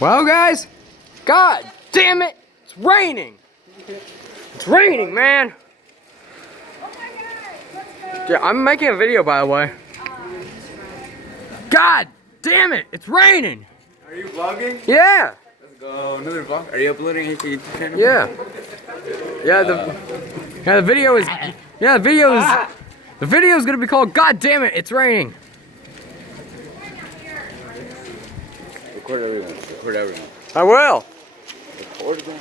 Well, guys, God damn it, it's raining. It's raining, man. Oh my God, let's go. Yeah, I'm making a video, by the way. God damn it, it's raining. Are you vlogging? Yeah. Let's go. Another vlog. Are you uploading it to your YouTube channel? Yeah. The video is. Yeah, the video is gonna be called "God damn it, it's raining." Record everyone. Record everyone. I will. Record them.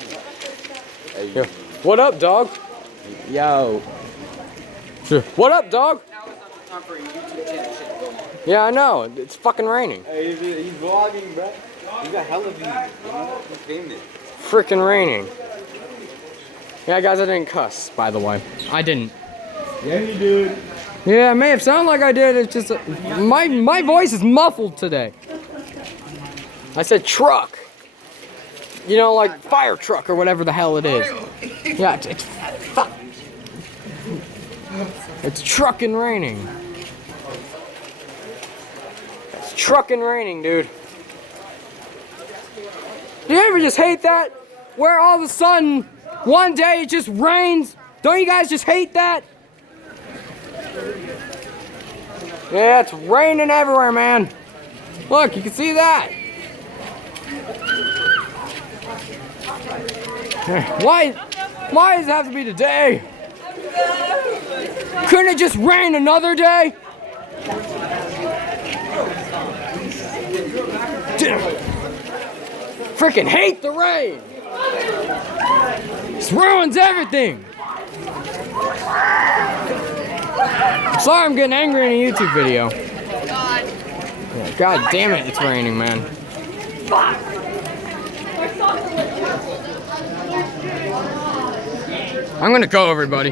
Hey, Yeah. What up, dog? yo. What up, dog? Yeah, I know. It's fucking raining. Hey, he's vlogging, bro. He got hella views. You know? He's famous. Freaking raining. Yeah, guys, I didn't cuss, by the way. I didn't. Yeah, you did. Yeah, it may have sounded like I did. It's just my voice is muffled today. I said truck. You know, like fire truck or whatever the hell it is. Yeah, it's fuck. It's trucking raining. It's trucking raining, dude. Do you ever just hate that? Where all of a sudden, one day it just rains? Don't you guys just hate that? Yeah, it's raining everywhere, man. Look, you can see that. Why does it have to be today? Couldn't it just rain another day? Freaking hate the rain. It ruins everything. I'm sorry I'm getting angry in a YouTube video. Yeah, God damn it, it's raining, man. I'm gonna go, everybody.